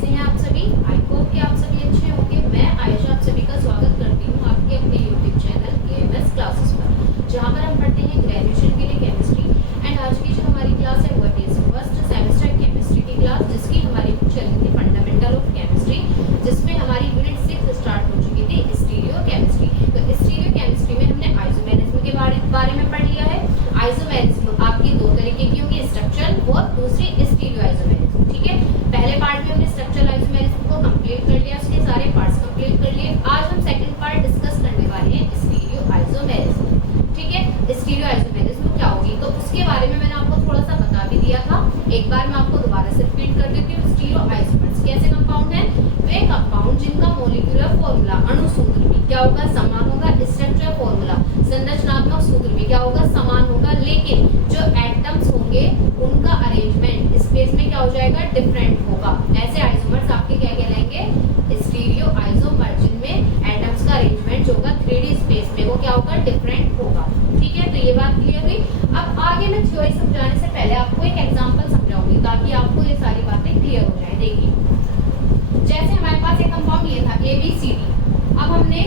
कैसे हैं आप सभी? आई होप कि आप सभी अच्छे होंगे। मैं आयशा आप सभी का स्वागत करती हूँ आपके अपने यूट्यूब चैनल केएमएस क्लासेस पर, जहाँ पर हम पढ़ते हैं ग्रेजुएशन के लिए केमिस्ट्री। एंड आज की जो हमारी क्लास है वो इज फर्स्ट सेमेस्टर केमिस्ट्री की क्लास, जिसकी हमारी बुक चल रही थी फंडामेंटल ऑफ केमिस्ट्री, जिसमें हमारी यूनिट 6 स्टार्ट हो चुकी थी स्टीरियो केमिस्ट्री। तो स्टीरियो केमिस्ट्री में हमने आइसोमेरिज्म के बारे में पढ़ लिया है। आइसोमेरिज्म आपकी दो तरीके की होगी, स्ट्रक्चरल और दूसरी स्टीरियो आइसोमेरिज्म। ठीक है, पहले पार्ट में हमने स्ट्रक्चरल आइसोमेरिज्म को कंप्लीट कर लिया, उसके सारे पार्ट्स कंप्लीट कर लिए। आज हम सेकंड पार्ट डिस्कस करने वाले हैं स्टीरियो आइसोमेरिज्म। ठीक है, स्टीरियो आइसोमेरिज्म क्या होगी तो उसके बारे में मैंने आपको थोड़ा सा बता भी दिया था। एक बार मैं आपको दोबारा से रिपीट कर देती हूँ। स्टीरियो आइसोमर्स कैसे कंपाउंड है? वे कंपाउंड जिनका मॉलिक्यूलर फॉर्मूला अणु सूत्र भी क्या होगा? समान होगा। स्ट्रक्चर फॉर्मूला संरचनात्मक सूत्र भी क्या होगा? समान होगा, लेकिन जो एटम्स होंगे उनका अरेंजमेंट स्पेस में क्या हो जाएगा? डिफरेंट होगा। ऐसे आइसोमर्स आपके क्या कहलाएंगे? स्टीरियो आइसोमर्स, जिनमें एटम्स का अरेंजमेंट जो होगा 3D स्पेस में वो क्या होगा? डिफरेंट होगा। ठीक है, तो ये बात क्लियर हुई। अब आगे मैं थ्योरी समझाने से पहले आपको एक एग्जांपल समझाऊंगी ताकि आपको ये सारी बातें क्लियर हो जाए। देखिए, जैसे हमारे पास एक कंपाउंड ये था ABCD, अब हमने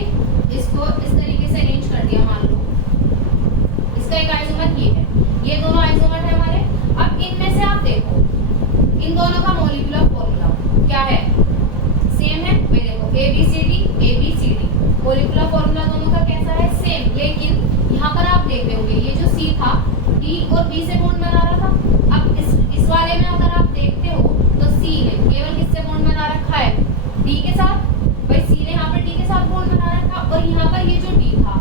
इसको इस तरीके से अरेंज कर दिया। मान लो इसका एक आइसोमर ये है, ये दोनों आइसोमर है हमारे। अब इनमें से आप देखो इन दोनों का मॉलिक्यूलर फॉर्मूला क्या है? सेम है। वे देखो ABCD मॉलिक्यूलर फॉर्मूला दोनों का कैसा है? सेम। लेकिन यहाँ पर आप देख रहे होंगे ये जो C था D और B से बॉन्ड बना रहा था। अब इस वाले में अगर आप देखते हो तो C ने केवल किससे बॉन्ड बना रखा है? D के साथ। भाई C ने यहाँ पर D के साथ बॉन्ड बना रखा, और यहाँ पर ये जो D था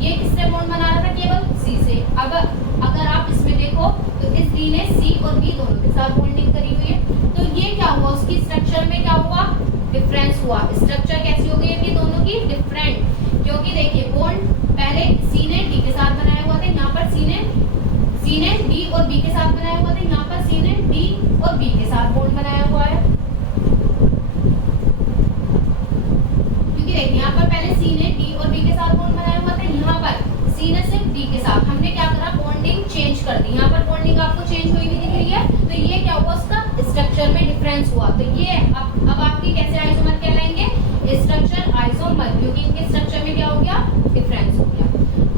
ये किससे बॉन्ड बना रहा था? केवल C से। अगर आप इसमें देखो तो इस D ने C और B दोनों के साथ बॉन्डिंग करी हुई है। तो ये क्या हुआ? उसकी स्ट्रक्चर में क्या हुआ? डिफरेंस हुआ। स्ट्रक्चर कैसी हो गई है दोनों की? डिफरेंट। क्योंकि देखिए बॉन्ड पहले C ने D के साथ बनाया हुआ था, यहाँ पर C ने D और B के साथ बनाया हुआ था, यहाँ पर C ने D और B के साथ बॉन्ड बनाया हुआ है। क्योंकि देखिए यहाँ पर पहले C ने D और B के साथ बॉन्ड बनाया हुआ था, यहाँ पर C ने सिर्फ D के साथ। हमने क्या करा? बॉन्डिंग चेंज कर दी। यहाँ पर बॉन्डिंग आपको चेंज हुई भी दिख रही है, तो ये क्या हुआ? उसका स्ट्रक्चर में डिफरेंस हुआ। तो ये अब आपकी कैसे आइसोमर कहलाएंगे? स्ट्रक्चर आइसोमर, क्योंकि इनके स्ट्रक्चर में क्या हो गया? डिफरेंस हो गया।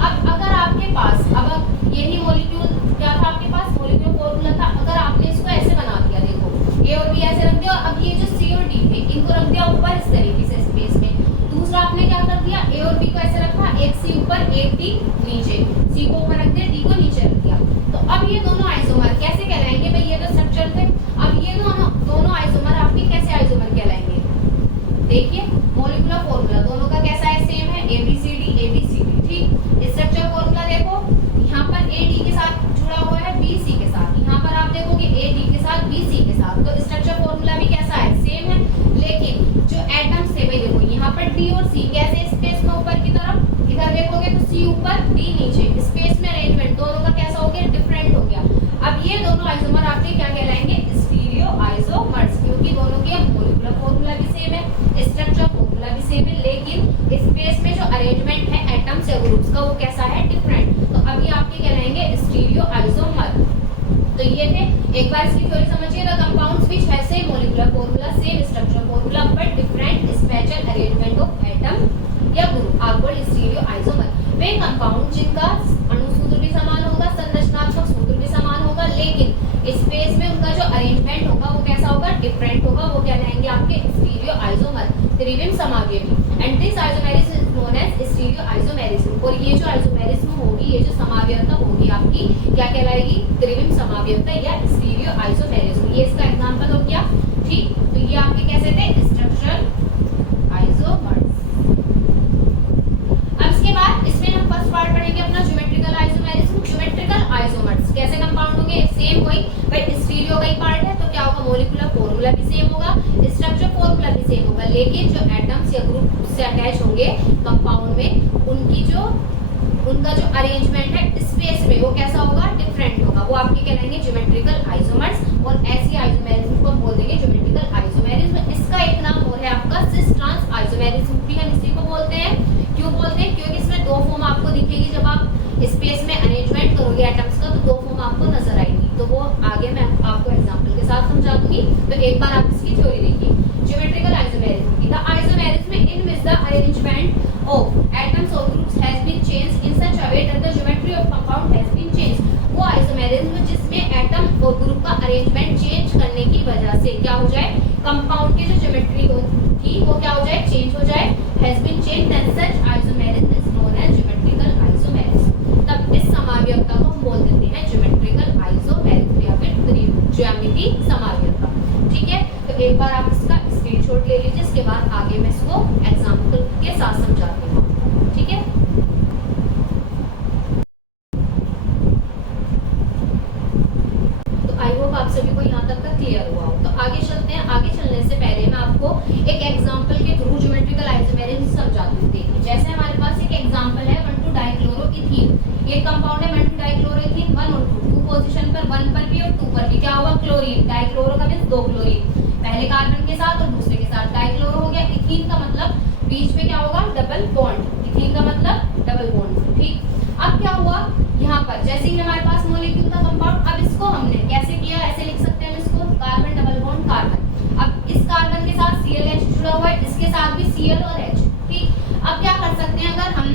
अब अगर आपके पास अब यही मॉलिक्यूल क्या था? आपके पास मॉलिक्यूल फॉर्मूला था। अगर आपने इसको ऐसे बना दिया, देखो A और B ऐसे रख दिया, अब ये जो C और D थे इनको रख दिया ऊपर इस तरीके से स्पेस में। दूसरा आपने क्या कर दिया? A और B को ऐसे रखा, एक C ऊपर एक D नीचे। C को ऊपर रख दिया, D को नीचे रख दिया। तो अब ये दोनों आइसोमर कैसे कहलाएंगे? भाई ये तो स्ट्रक्चर थे। अब ये दोनों आइसोमर आपके कैसे आइसोमर कहलाएंगे? देखिए मॉलिक्यूलर फॉर्मूला दोनों का कैसा है? सेम है। ABCD। ठीक, स्ट्रक्चर फॉर्मूला देखो, यहाँ पर AD के साथ जुड़ा हुआ है, BC के साथ। यहाँ पर आप देखोगे AD के साथ BC के साथ, तो स्ट्रक्चर फॉर्मूला भी कैसा है? सेम है। लेकिन जो एटम्स थे भाई देखो यहाँ पर D और C कैसे स्पेस में ऊपर की तरफ, इधर देखोगे तो C ऊपर D नीचे, स्पेस में अरेंजमेंट दोनों का कैसा हो गया? डिफरेंट हो गया। अब ये दोनों आइसोमर आपके क्या कहलाएंगे? स्टीरियो आइसोमर्स, क्योंकि दोनों के मॉलिक्यूलर फॉर्मूला भी सेम है, स्ट्रक्चर फॉर्मूला भी सेम है, लेकिन स्पेस में जो अरेंजमेंट है एटम्स या ग्रुप्स का वो कैसा है? डिफरेंट। तो अब ये आपके कहलाएंगे स्टीरियो आइसोमर। तो ये थे, एक बार इसकी थ्योरी समझिए। The compounds which have same molecular formula, same structure formula but different special arrangement of atom या group are called stereo isomer. वे कंपाउंड जिनका अणु सूत्र भी समान होगा, संरचनात्मक सूत्र भी समान होगा, लेकिन स्पेस में उनका जो अरेंजमेंट होगा वो कैसा होगा? डिफरेंट होगा। वो क्या रहेंगे? आपके स्टीरियो आइसोमर, त्रिविम समावयवी। And this isomerism is known as stereo isomerism. और ये जो आइसोमेरिज्म होगी, ये जो समावयवता होगी आपकी क्या कहलाएगी? त्रिविम समावयवता या स्टीरियो आइसोमेरिज्म। ये इसका एग्जांपल हो गया। ठीक, तो ये आपके कैसे थे? Structural isomers. अब इसके बाद इसमें हम फर्स्ट पार्ट पढ़ेंगे अपना ज्योमेट्रिकल आइसोमेरिज्म। ज्योमेट्रिकल आइसोमर्स कैसे कंपाउंड होंगे? सेम वही, भाई स्टीरियो का ही पार्ट है तो क्या होगा? मॉलिक्यूलर फॉर्मूला भी सेम होगा, स्ट्रक्चर फॉर्मूला भी सेम होगा, लेकिन जो एटम्स या ग्रुप से अटैच होंगे कंपाउंड में उनका जो अरेंजमेंट है स्पेस में वो कैसा होगा? डिफरेंट होगा। वो आपके कहलाएंगे ज्योमेट्रिकल आइसोमर्स। और ऐसी आइसोमेरिज्म को हम बोल देंगे ज्योमेट्रिकल आइसोमेरिज्म। इसका एक नाम और है आपका सिस ट्रांस आइसोमेरिज्म भी हम इसी को बोलते हैं। क्यों बोलते हैं? क्योंकि इसमें दो फॉर्म आपको दिखेगी। जब आप स्पेस में अरेंजमेंट करोगे एटम्स का तो दो फॉर्म आपको नजर आएगी। तो वो आगे मैं आपको एग्जांपल के साथ समझा दूंगी। तो एक बार आप इसकी थ्योरी देखिए। ज्योमेट्रिकल आइसोमेरिज्म की। The isomerism in which the arrangement of atoms और groups has been changed in such a way that the geometry of compound has been changed. वो आइसोमेरिज्म जिसमें एटम और ग्रुप का अरेंजमेंट चेंज करने की वजह से क्या हो जाए, कंपाउंड की जो ज्योमेट्री थी वो क्या हो जाए, चेंज हो जाए, has been changed, then such isomerism is known as geometrical isomerism. तब इस समाव्यता को हम बोल देते हैं ज्योमेट्रिकल आइसोमेरिज्म या फिर ज्यामिति समाव्यता। ठीक है, तो एक बार आप इसका स्क्रीनशॉट ले लीजिए, इसके बाद आगे मैं इसको एग्जांपल के साथ समझाती हूँ। ठीक है, तो आई होप आप सभी को यहाँ तक का क्लियर हुआ हो। तो आगे चलते हैं। आगे चलने से पहले मैं आपको एक एग्जांपल के थ्रू ज्योमेट्रिकल आइसोमेरिज्म समझाती हूँ। देखिए, जैसे हमारे पास एक एग्जांपल है 1,2-डाइक्लोरोइथीन। ये कंपाउंड है 1,2-डाइक्लोरोइथीन, 1 और 2 पोजीशन पर, 1 पर भी और 2 पर भी क्या हुआ, क्लोरीन। डाइक्लोरो का मींस 2 क्लोरीन, पहले कार्बन के साथ और दूसरे के साथ। डाइक्लोरो हो गया। इथीन का मतलब बीच में क्या होगा, डबल बॉन्ड। इथीन का मतलब डबल बॉन्ड। ठीक, अब क्या हुआ, यहाँ पर जैसे ही हमारे पास मॉलिक्यूल था कंपाउंड, अब इसको हमने कैसे किया, ऐसे लिख सकते हैं हम इसको, कार्बन डबल बॉन्ड कार्बन। अब इस कार्बन के साथ ClH जुड़ा हुआ है, इसके साथ भी Cl और H। ठीक, अब क्या कर सकते हैं, अगर हम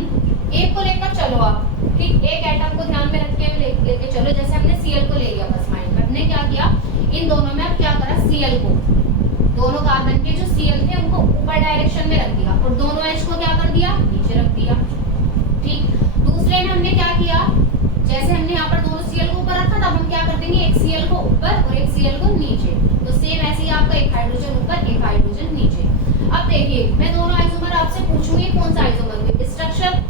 एक को लेकर चलो आप, ठीक, एक एटम को ध्यान में रख के लेके चलो। जैसे हमने Cl को ले लिया बस माइंड में, हमने क्या किया, इन दोनों में अब क्या करा, Cl को, दोनों कार्बन के जो Cl थे उनको ऊपर डायरेक्शन में रख दिया और दोनों H को क्या कर दिया, नीचे रख दिया। ठीक, दूसरे में हमने क्या किया, जैसे हमने यहाँ पर दोनों Cl को ऊपर रखा, तब हम क्या कर देंगे, एक Cl को ऊपर और एक Cl को नीचे। तो सेम ऐसे ही आपका एक हाइड्रोजन ऊपर, एक हाइड्रोजन नीचे। अब देखिए, मैं दोनों आइसोमर आपसे पूछूंगी कौन सा आइसोमर, स्ट्रक्चर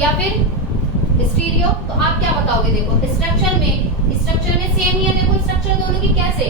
या फिर स्टीरियो, तो आप क्या बताओगे। देखो, स्ट्रक्चर में सेम ही है। देखो स्ट्रक्चर दोनों की कैसे,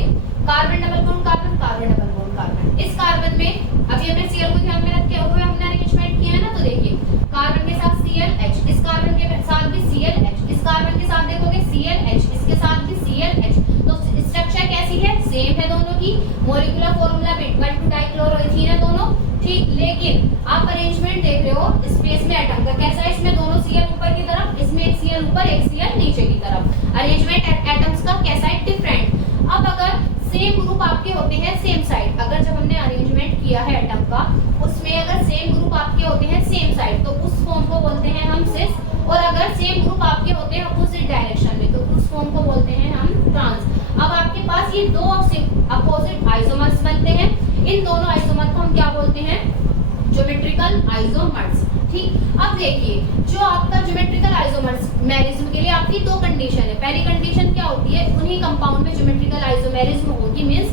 carbon double bond carbon, carbon double bond carbon. इस कार्बन में अभी हमने Cl को ध्यान में रखे हुए हमने अरेंजमेंट किया है ना, तो देखिए कार्बन के साथ ClH, इस कार्बन के साथ भी ClH, इस कार्बन के साथ देखोगे ClH, इसके साथ भी ClH। तो स्ट्रक्चर कैसी है, सेम है दोनों की। मॉलिक्यूलर फार्मूला भी 1,2-डाइक्लोरोइथीन है दोनों। ठीक, लेकिन आप अरेंजमेंट देख रहे हो स्पेस में एटम का कैसा है, इसमें दोनों Cl ऊपर की तरफ, इसमें एक Cl ऊपर एक Cl नीचे की तरफ। अरेंजमेंट एटम्स का कैसा है, डिफरेंट। अब अगर सेम ग्रुप आपके होते हैं सेम साइड, अगर जब हमने अरेंजमेंट किया है एटम का, उसमें अगर सेम ग्रुप आपके होते हैं सेम साइड, तो उस फॉर्म को बोलते हैं हम सिस। और अगर सेम ग्रुप आपके होते हैं अपोजिट डायरेक्शन में, तो उस फॉर्म को बोलते हैं हम ट्रांस। अब आपके पास ये दो अपोजिट आइसोमर्स बनते हैं, इन दोनों आइसोमर को हम क्या बोलते हैं, ज्योमेट्रिकल आइसोमर्स। ठीक, अब देखिए, जो आपका ज्योमेट्रिकल आइसोमेरिज्म के लिए आपकी दो कंडीशन है। पहली कंडीशन क्या होती है, उन्हीं कंपाउंड में ज्योमेट्रिकल आइसोमेरिज्म होगी, मींस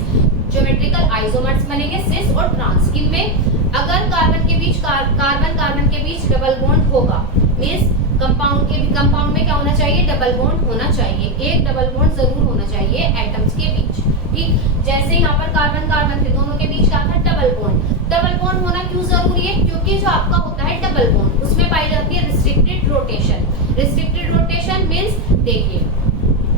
ज्योमेट्रिकल आइसोमर्स बनेंगे सिस और ट्रांस। किनमें, अगर कार्बन के बीच कार्बन के बीच डबल बॉन्ड होगा, मींस कंपाउंड में क्या होना चाहिए, डबल बॉन्ड होना चाहिए, एक डबल बॉन्ड जरूर होना चाहिए एटम्स के बीच। ठीक, जैसे यहाँ पर कार्बन थे, दोनों के बीच क्या था, डबल बॉन्ड। डबल बॉन्ड होना क्यों जरूरी है, क्योंकि जो आपका होता है डबल बॉन्ड, उसमें पाई जाती है restricted rotation. Restricted rotation means, देखिए,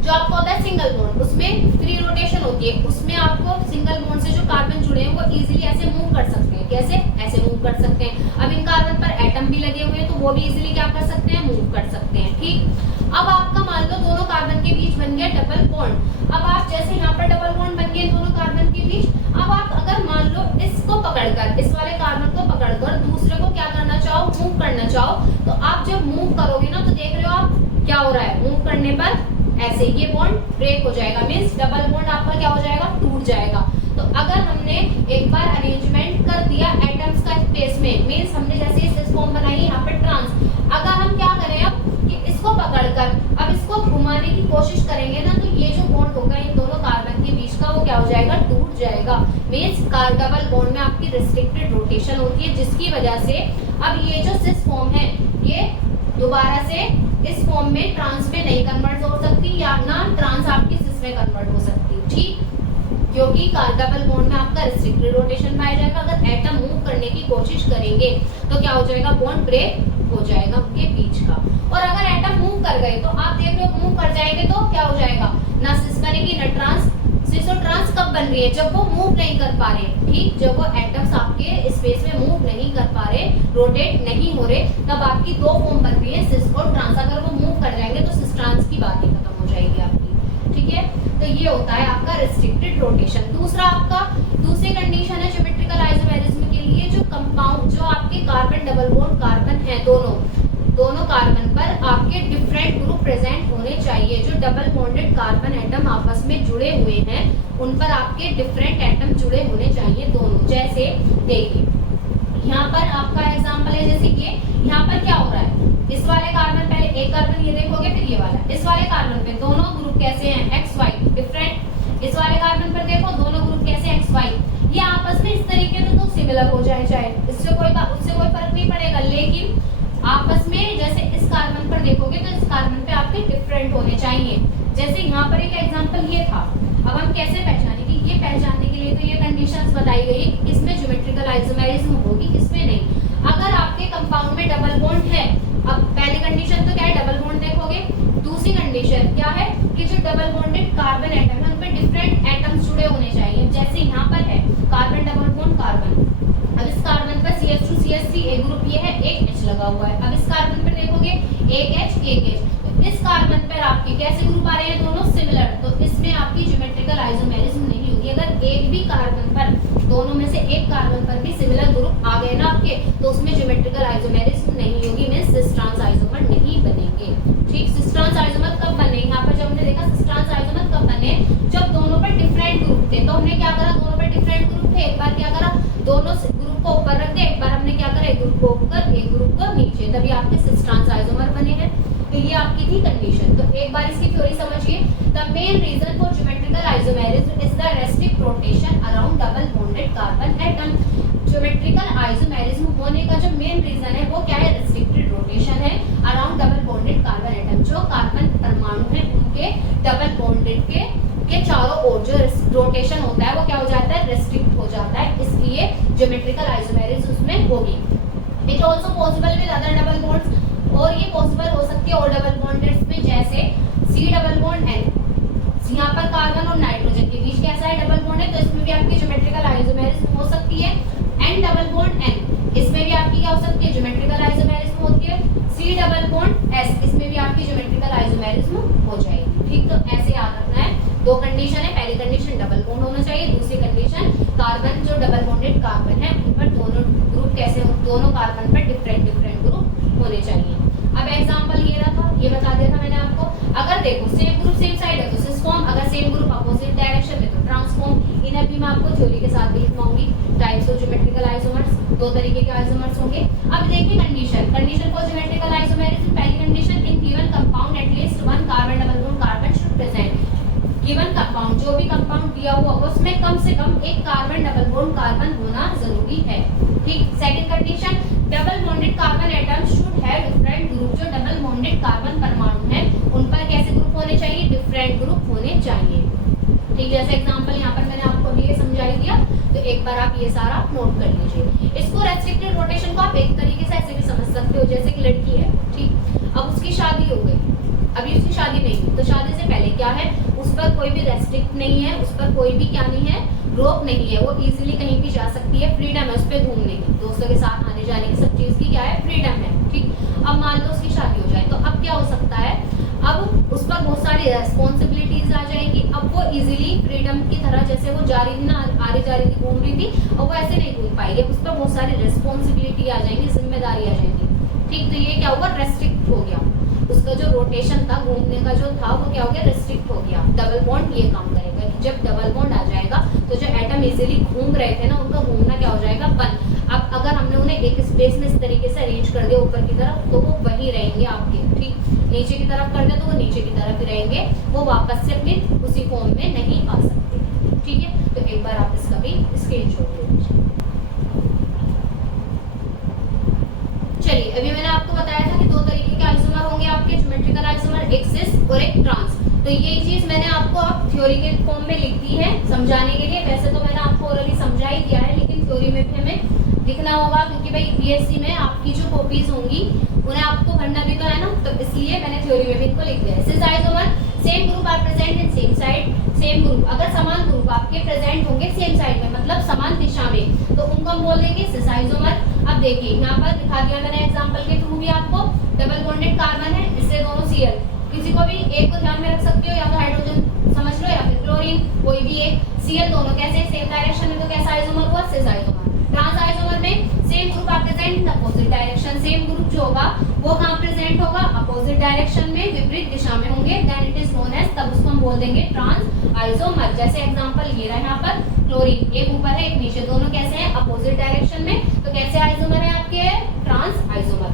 जो आपका होता है सिंगल बॉन्ड, उसमें फ्री रोटेशन होती है, उसमें आपको सिंगल बॉन्ड से जो कार्बन जुड़े हैं वो इजीली ऐसे मूव कर सकते हैं। कैसे, ऐसे मूव कर सकते हैं। अब इन कार्बन पर एटम भी लगे हुए हैं, तो वो भी इजीली क्या कर सकते हैं, मूव कर सकते हैं। ठीक, अब आपका मान लो दोनों कार्बन के बीच बन गया डबल बॉन्ड। अब आप जैसे यहाँ पर डबल बॉन्ड बन गए दोनों कार्बन के बीच, अब आप अगर मान लो इसको पकड़कर, इस वाले कार्बन को पकड़कर दूसरे को क्या करना चाहो, मूव करना चाहो, तो आप जब मूव करोगे ना, तो देख रहे हो आप क्या हो रहा है, मूव करने पर ऐसे ये बॉन्ड ब्रेक हो जाएगा, मींस डबल बॉन्ड आपका क्या हो जाएगा, टूट जाएगा। तो अगर हमने एक बार अरेंजमेंट कर दिया एटम्स का स्पेस में, मींस हमने जैसे इस फॉर्म बनाई यहाँ पे ट्रांस, अगर हम क्या करें अब कि इसको पकड़कर अब इसको घुमाने की कोशिश करेंगे ना, तो ये जो बॉन्ड होगा इन दोनों कार्बन के बीच का, वो क्या हो जाएगा, टूट जाएगा। मींस डबल बॉन्ड में आपकी रिस्ट्रिक्टेड रोटेशन होती है, जिसकी वजह से अब ये जो सिस फॉर्म है, ये दोबारा से इस फॉर्म में ट्रांस में नहीं कन्वर्ट हो सकती, या ना ट्रांस आपकी सिस में कन्वर्ट हो सकती। ठीक, क्योंकि डबल बॉन्ड में आपका रिस्ट्रिक्टेड रोटेशन पाया जाएगा। अगर एटम मूव करने की कोशिश करेंगे तो क्या हो जाएगा, बॉन्ड ब्रेक हो जाएगा उनके बीच का। और अगर एटम मूव कर गए तो आप देख रहे हो मूव कर जाएंगे तो क्या हो जाएगा, ना सिस बनेगी ना ट्रांस। सिस और ट्रांस कब बन रही है, जब वो मूव नहीं कर पा रहे। ठीक, जब वो एटम्स आपके स्पेस में मूव नहीं कर पा रहे, रोटेट नहीं हो रहे, तब आपकी दो फॉर्म बन रही है सिस और ट्रांस। अगर वो मूव कर जाएंगे तो सिस ट्रांस की बात ही खत्म हो जाएगी आपकी। ठीक है, तो ये होता है आपका रिस्ट्रिक्टेड रोटेशन। दूसरा आपका दूसरी कंडीशन है ज्योमेट्रिकल कंपाउंड जो आपके कार्बन डबल बॉन्ड कार्बन है दोनों कार्बन पर आपके डिफरेंट ग्रुप प्रेजेंट होने चाहिए। जो डबल बॉन्डेड कार्बन एटम आपस में जुड़े हुए हैं उन पर आपके डिफरेंट एटम जुड़े होने चाहिए दोनों। जैसे देखिए यहाँ पर आपका एग्जांपल है, जैसे कि यहाँ पर क्या हो रहा है, इस वाले कार्बन पहले एक कार्बन ये देखोगे, फिर ये वाला, इस वाले कार्बन पे दोनों ग्रुप कैसे हैं, एक्स वाई डिफरेंट। इस वाले कार्बन पर देखो दोनों ग्रुप कैसे एक्स वाई, ये आपस में इस तरीके से तो सिमिलर हो जाए, चाहे उससे कोई फर्क नहीं पड़ेगा, लेकिन आपस में जैसे इस कार्बन पर देखोगे तो इस कार्बन पे आपके डिफरेंट होने चाहिए। जैसे यहाँ पर एक एग्जांपल ये था। अब हम कैसे पहचानेंगे, ये पहचानने के लिए तो ये कंडीशंस बताई गई, इसमें ज्योमेट्रिकल आइसोमेरिज्म होगी, इसमें नहीं। अगर आपके कंपाउंड में डबल बॉन्ड है, अब पहली कंडीशन तो क्या है, डबल बॉन्ड देखोगे। दूसरी कंडीशन क्या है कि जो डबल बॉन्डेड कार्बन एटम है उन पे डिफरेंट एटम्स जुड़े होने चाहिए। जैसे यहाँ पर है कार्बन डबल बॉन्ड कार्बन, अब इस कार्बन पर CH2 CH3 एक ग्रुप ये है, एक H लगा हुआ है। अब इस कार्बन पर देखोगे एक H एक H, तो इस कार्बन पर आपके कैसे ग्रुप आ रहे हैं, दोनों सिमिलर, तो इसमें आपकी ज्योमेट्रिकल आइसोमेरिज्म नहीं होगी। अगर एक भी कार्बन पर, दोनों में से एक कार्बन पर भी सिमिलर ग्रुप आ गए ना आपके, तो उसमें ज्योमेट्रिकल आइसोमेरिज्म नहीं होगी, मींस सिस ट्रांस आइसोमर नहीं बनेंगे। ठीक, सिस ट्रांस आइसोमर कब बने, यहाँ पर जब हमने देखा सिस ट्रांस आइसोमर कब बने, जब दोनों पर डिफरेंट ग्रुप थे। तो हमने क्या करा, दोनों पर डिफरेंट ग्रुप थे, एक बार क्या करा, दोनों ग्रुप को ऊपर रख दिया, एक बार हमने क्या करा, एक ग्रुप को ऊपर एक ग्रुप को नीचे, तभी आपके सिस ट्रांस आइसोमर बने हैं। तो ये आपकी थी कंडीशन। तो एक बार इसकी थ्योरी समझिए। The main reason for geometrical isomerism is the restrict rotation around double bonded carbon atom. Geometrical isomerism होने का जो मेन रीजन है वो क्या है, रेस्ट्रिक्टेड रोटेशन है around double bonded carbon atom. जो कार्बन परमाणु है उनके डबल बॉन्डेड के चारों ओर जो रोटेशन होता है वो क्या हो जाता है, रेस्ट्रिक्ट हो जाता है, इसलिए ज्योमेट्रिकल आइसोमेरिज्म उसमें होगी। It also possible with other double bonds, और ये पॉसिबल हो सकती है और डबल बॉन्डेड्स में, जैसे C डबल बॉन्ड N, यहाँ पर कार्बन और नाइट्रोजन के बीच कैसा है, डबल बॉन्ड है, तो इसमें भी आपकी ज्योमेट्रिकल आइसोमेरिज्म हो सकती है। N डबल बॉन्ड N, इसमें भी आपकी क्या हो सकती है, ज्योमेट्रिकल आइसोमेरिज्म होती है। C डबल बॉन्ड S, इसमें भी आपकी ज्योमेट्रिकल आइसोमेरिज्म हो जाएगी। ठीक, तो ऐसे याद रखना है। दो कंडीशन है, पहली कंडीशन डबल बॉन्ड होना चाहिए, दूसरी कंडीशन कार्बन जो डबल बॉन्डेड कार्बन है उन पर दोनों ग्रुप कैसे, दोनों कार्बन पर डिफरेंट ग्रुप होने चाहिए। अब एग्जांपल ये रहा था, ये बता दिया था मैंने आपको। अगर देखो सेम ग्रुप सेम साइड है तो सिस फॉर्म, अगर सेम ग्रुप अपोजिट डायरेक्शन में तो ट्रांसफॉर्म। इन्हें भी मैं आपको थ्योरी के साथ भी लिखवाऊंगी। टाइप्स ऑफ ज्योमेट्रिकल आइसोमर्स, दो तरीके के आइसोमर्स होंगे। अब देखिए कंडीशन फॉर ज्योमेट्रिकल आइसोमेरिज्म। पहली condition, in given compound at least one carbon double bond carbon should present. Given compound, जो भी कंपाउंड दिया हुआ होगा उसमें कम से कम एक कार्बन डबल बॉन्ड कार्बन होना जरूरी है। ठीक, second condition, double bonded carbon atom should have different group. जो डबल बॉन्डेड कार्बन परमाणु हैं उन पर कैसे ग्रुप होने चाहिए, डिफरेंट ग्रुप होने चाहिए। ठीक, जैसे एग्जांपल यहाँ पर मैंने आपको अभी ये समझाई दिया, तो एक बार आप ये सारा नोट कर लीजिए। इसको रेस्ट्रिक्टेड रोटेशन को आप एक तरीके से ऐसे भी समझ सकते हो, जैसे कि लड़की है, ठीक, अब उसकी शादी हो गई, अभी उसकी शादी नहीं हुई, तो शादी से पहले क्या है, उस पर कोई भी रेस्ट्रिक्ट नहीं है, उस पर कोई भी क्या नहीं है, रोक नहीं है, वो इजीली कहीं भी जा सकती है, फ्रीडम है उस पर घूमने की, दोस्तों के साथ आने जाने की, सब चीज की क्या है, फ्रीडम है। ठीक, अब मान लो उसकी शादी हो जाए तो अब क्या हो सकता है, अब उस पर बहुत सारी रेस्पॉन्सिबिलिटीज आ जाएंगी। अब वो इजीली फ्रीडम की तरह, जैसे वो जा रही थी ना, आ रही थी, घूम रही थी, और वो ऐसे नहीं घूम पाएगी, उस पर बहुत सारी रेस्पॉन्सिबिलिटी आ जाएंगी, जिम्मेदारी आ जाएगी। ठीक, तो ये क्या हुआ, रेस्ट्रिक्ट हो गया, उसका जो रोटेशन था, घूमने का जो था, वो क्या हो गया, रेस्ट्रिक्ट हो गया। डबल बॉन्ड ये काम करेगा कि जब डबल बॉन्ड आ जाएगा तो जो एटम इजीली घूम रहे थे ना, उनका घूमना क्या हो जाएगा, बंद। अब अगर हमने उन्हें एक स्पेस में इस तरीके से अरेंज कर दिया ऊपर की तरफ, तो वो वहीं रहेंगे आपके। ठीक, नीचे की तरफ कर दिया तो वो नीचे की तरफ ही रहेंगे, वो वापस से अपने उसी फॉर्म में नहीं आ सकते। ठीक है, तो एक बार आप इसका भी स्क्रीनशॉट ले लीजिए। चलिए, अभी मैंने आपको बताया था कि दो तरीके के आइसोमर होंगे आपके, ज्योमेट्रिकल आइसोमर, एक सिस और एक ट्रांस। तो ये चीज मैंने आपको अब थ्योरी के फॉर्म में लिख दी है समझाने के लिए। वैसे तो मैंने आपको ऑलरेडी समझा ही दिया है, लेकिन थ्योरी में भी हमें लिखना होगा, क्योंकि भाई बीएससी में आपकी जो कॉपीज होंगी उन्हें आपको भरना भी तो है ना, तो इसलिए मैंने थ्योरी में भी इनको लिख दिया है। Cis isomer, same group are present in same side. Same group, अगर समान ग्रुप आपके प्रेजेंट होंगे सेम साइड में, मतलब समान दिशा में, तो उनको हम बोल देंगे सिस आइसोमर। अब देखिए यहाँ पर दिखा दिया मैंने एग्जांपल के थ्रू भी आपको, डबल बॉन्डेड कार्बन है, इससे दोनों Cl, किसी को भी एक को ध्यान में रख सकते हो, या तो हाइड्रोजन समझ लो या फिर क्लोरीन, कोई भी एक। Cl दोनों कैसे, सेम डायरेक्शन में, तो कैसा आइसोमर हुआ, सिस आइसोमर। ट्रांस आइसोमर में same group are present in opposite direction, same group जो होगा वो कहां प्रेजेंट होगा, अपोजिट डायरेक्शन में, विपरीत दिशा में होंगे, then it is known as, तब उसको हम बोल देंगे ट्रांस आइसोमर। जैसे एग्जांपल ये रहा यहाँ पर क्लोरीन, एक ऊपर है एक नीचे, दोनों कैसे हैं, अपोजिट डायरेक्शन में, तो कैसे आइसोमर है आपके, ट्रांस आइसोमर।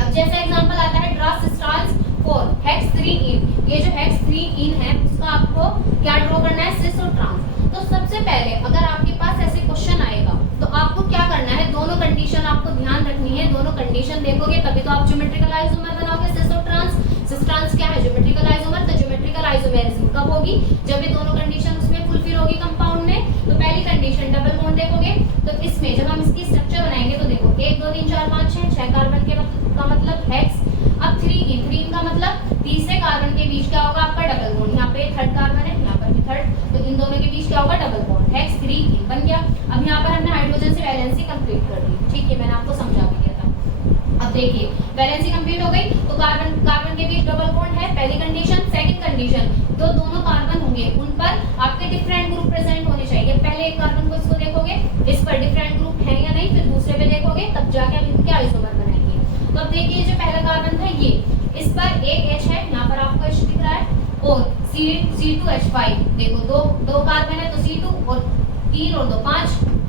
अब जैसा एग्जांपल आता है ड्रा सिस्टार्स 4 हेक्स 3 इन, ये जो हेक्स 3 इन है उसका आपको क्या ड्रॉ करना है, सिस और ट्रांस। तो सबसे पहले अगर आपके पास ऐसे क्वेश्चन आएगा तो आपको क्या करना है, दोनों कंडीशन आपको ध्यान रखनी है, दोनों कंडीशन देखोगे तभी तो आप ज्योमेट्रिकल आइसोमर बनाओगे, सिस और ट्रांस। सिस ट्रांस क्या है, ज्योमेट्रिकल आइसोमर, तो ज्योमेट्रिकल आइसोमेरिज्म कब होगी, जब ये दोनों कंडीशन उसमें फुलफिल होगी कंपाउंड में। तो पहली कंडीशन डबल बॉन्ड देखोगे, तो इसमें जब हम इसकी स्ट्रक्चर बनाएंगे तो देखो 1 2 3 4 5 6 कार्बन के का मतलब हेक्स। अब 3 इन का मतलब तीसरे कार्बन के बीच क्या होगा आपका डबल बॉन्ड, यहाँ पे थर्ड कार्बन है यहाँ पर भी थर्ड, तो इन दोनों के बीच क्या होगा डबल बॉन्ड, हेक्स 3 इन बन गया। अब यहाँ पर हमने हाइड्रोजन से वैलेंसी कंप्लीट कर दी, ठीक है, मैंने आपको समझा भी दिया था। अब देखिए वैलेंसी कंप्लीट हो गई, तो कार्बन के बीच डबल बॉन्ड है, पहली कंडीशन। सेकंड कंडीशन, तो दोनों कार्बन होंगे उन पर आपके डिफरेंट ग्रुप प्रेजेंट होने चाहिए। पहले एक कार्बन को इसको देखोगे, इस पर डिफरेंट ग्रुप है या नहीं, फिर दूसरे पे देखोगे, तब जाके आप इनके आइसोमर बनाएंगे। तो अब देखिए जो पहला कार्बन था ये, इस पर एक H है, यहाँ पर आपको H दिख रहा है, और C2H5, देखो दो कार्बन है तो C2 और 3 और 2 5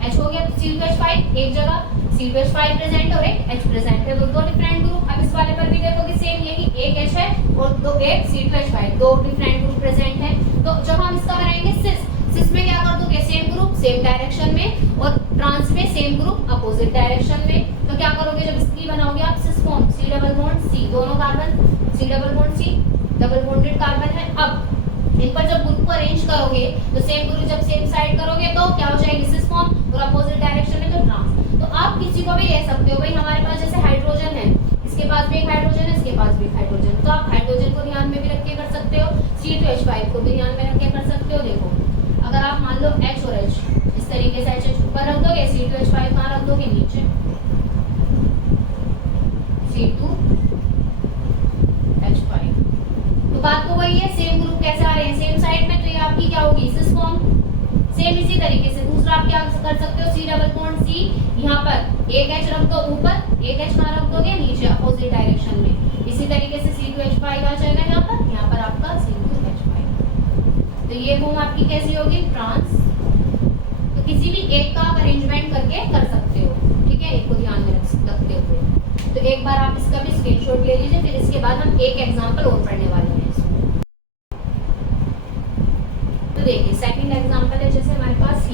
H हो गया, तो C2H5 एक जगह, C2H5 प्रेजेंट और एक H प्रेजेंट है, तो दो डिफरेंट ग्रुप। अब इस वाले पर भी देखोगे सेम यही, एक H है और एक C2H5, दो डिफरेंट ग्रुप प्रेजेंट है। तो जब हम इसका बनाएंगे सिस में क्या कर दोगे, सेम ग्रुप सेम डायरेक्शन में, और ट्रांस में सेम ग्रुप अपोजिट डायरेक्शन में। तो क्या करोगे जब इसकी बनाओगे आप cis form, C double bond C, दोनों carbon C double bond C, double bonded carbon है। अब इन पर जब ग्रुप को अरेंज करोगे तो सेम ग्रुप जब सेम साइड करोगे तो क्या हो जाएगी, सिस फॉर्म, और अपोजिट डायरेक्शन में तो ट्रांस। तो आप किसी को भी ले सकते हो, भाई हमारे पास जैसे हाइड्रोजन है, इसके पास भी एक हाइड्रोजन है, इसके पास भी एक हाइड्रोजन, तो आप हाइड्रोजन को ध्यान में भी रख के कर सकते हो, C2H5 को भी ध्यान में रख के कर सकते हो। देखो अगर आप मान लो H और H इस तरीके से H ऊपर रख दोगे, C2H5 कहाँ रख दोगे, नीचे, C2H5। तो बात तो वही है, सेम ग्रुप कैसे आ रहे हैं, सेम साइड में, तो ये आपकी क्या होगी, सिस फॉर्म। सेम इसी तरीके से दूसरा आप क्या कर सकते हो, C डबल बॉन्ड C, यहाँ पर एक H रख दो ऊपर, एक H कहाँ रख दोगे, नीचे अपोजिट डायरेक्शन में। इसी तरीके से C2H5 आ जाएगा यहाँ पर आपका C2H5। तो ये फॉर्म आपकी कैसी होगी, ट्रांस। तो किसी भी एक का आप अरेंजमेंट करके कर सकते हो, ठीक है, एक को ध्यान में रखते हुए। तो एक बार आप इसका भी स्क्रीनशॉट ले लीजिए, फिर इसके बाद हम एक एग्जांपल और पढ़ने वाले हैं इसमें। तो देखिए सेकंड एग्जांपल है, जैसे हमारे पास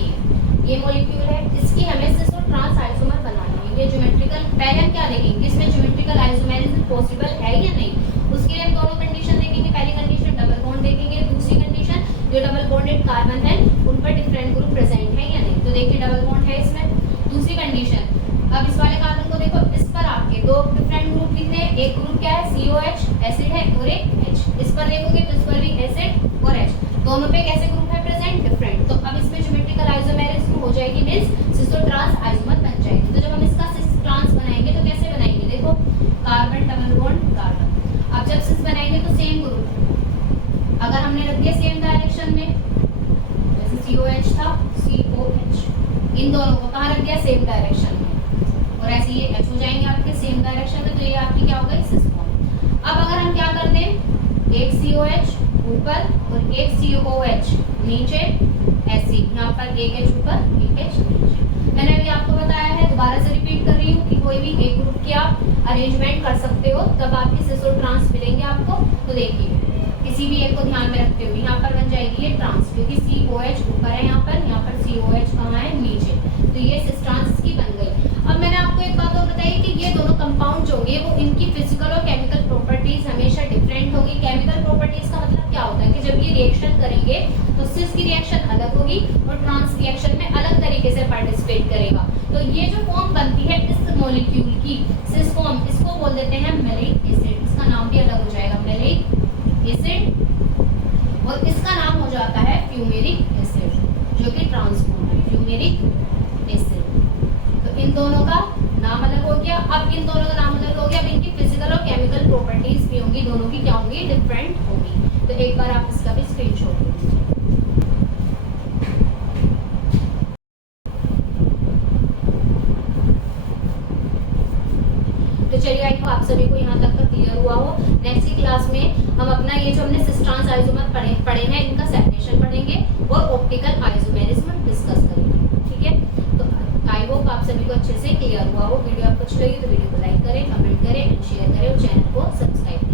ये मॉलिक्यूल है, इसकी हमें सिस और ट्रांस आइसोमर बनानी है। ये ज्योमेट्रिकल, पहले हम क्या देखेंगे, इसमें ज्योमेट्रिकल आइसोमेरिज्म पॉसिबल है या नहीं, उसके लिए हम दोनों कंडीशन देखेंगे। पहली कंडीशन डबल बॉन्ड देखेंगे, दूसरी कंडीशन जो डबल बॉन्डेड कार्बन है उन पर डिफरेंट ग्रुप प्रेजेंट है या नहीं। तो देखिए डबल बॉन्ड है इसमें। दूसरी कंडीशन, अब इस वाले कार्बन को देखो, इस पर आपके दो डिफरेंट ग्रुप दिख रहे हैं, एक ग्रुप क्या है, COH एसिड है, और एक H। इस पर देखोगे तो इस पर भी एसिड और H, दोनों पे कैसे ग्रुप है प्रेजेंट, डिफरेंट। तो अब इसमें ज्योमेट्रिकल आइसोमेरिज्म हो जाएगी, मींस सिस और ट्रांस आइसोमर बन जाएगी। तो जब हम इसका सिस ट्रांस बनाएंगे तो कैसे बनाएंगे, देखो कार्बन डबल बॉन्ड कार्बन। अब जब सिस बनाएंगे तो सेम ग्रुप, अगर हमने रख दिया सेम डायरेक्शन में, जैसे COH था COH, इन दोनों को कहाँ रख दिया, सेम डायरेक्शन में, और ऐसे ये H हो जाएंगे आपके सेम डायरेक्शन में। तो ये आपकी क्या हो गई, सिस फॉर्म। अब अगर हम क्या कर दें, एक COH ऊपर और एक COH नीचे, ऐसे यहाँ पर एक H ऊपर एक H नीचे। मैंने अभी आपको बताया है, दोबारा से रिपीट कर रही हूँ कि कोई भी एक ग्रुप की आप अरेंजमेंट कर सकते हो, तब आपकी सिस और ट्रांस मिलेंगे आपको। तो देखिए किसी भी एक को ध्यान में रखते हुए यहाँ पर बन जाएगी ये ट्रांस, क्योंकि COH ऊपर है, यहाँ पर COH कहाँ है, नीचे। तो ये सिस ट्रांस की बन गई। अब मैंने आपको एक बात और बताई कि ये दोनों कंपाउंड जो होंगे वो इनकी फिजिकल और केमिकल प्रॉपर्टीज हमेशा डिफरेंट होगी। केमिकल प्रॉपर्टीज का मतलब क्या होता है कि जब ये रिएक्शन करेंगे तो सिस की रिएक्शन अलग होगी और ट्रांस रिएक्शन में अलग तरीके से पार्टिसिपेट करेगा। तो ये जो फॉर्म बनती है इस मॉलिक्यूल की सिस फॉर्म, इसको बोल देते हैं मैलिक एसिड। इसका नाम भी अलग हो जाएगा, मैलिक एसिड, और इसका नाम हो जाता है फ्यूमेरिक एसिड, जो कि ट्रांस फॉर्म है, फ्यूमेरिक एसिड। तो इन दोनों का नाम अलग हो गया। अब इन दोनों का नाम अलग हो गया, अब इनकी फिजिकल और केमिकल प्रॉपर्टीज भी होंगी, दोनों की क्या होंगी, डिफरेंट होंगी। तो एक बार आप इसका भी स्क्रीनशॉट ले लीजिए। तो चलिए आई होप आप सभी को यहाँ तक का क्लियर हुआ हो। नेक्स्ट क्लास में हम अपना ये जो हमने सिस्ट्रांस आइसोमर पढ़े हैं इनका सेपरेशन पढ़ेंगे और ऑप्टिकल आइसोमेरिज्म डिस्कस करेंगे। ठीक है, तो आई होप आप सभी को अच्छे से क्लियर हुआ हो। वीडियो आपको अच्छी लगी तो वीडियो को लाइक करें, कमेंट करें, शेयर करें और चैनल को सब्सक्राइब करें।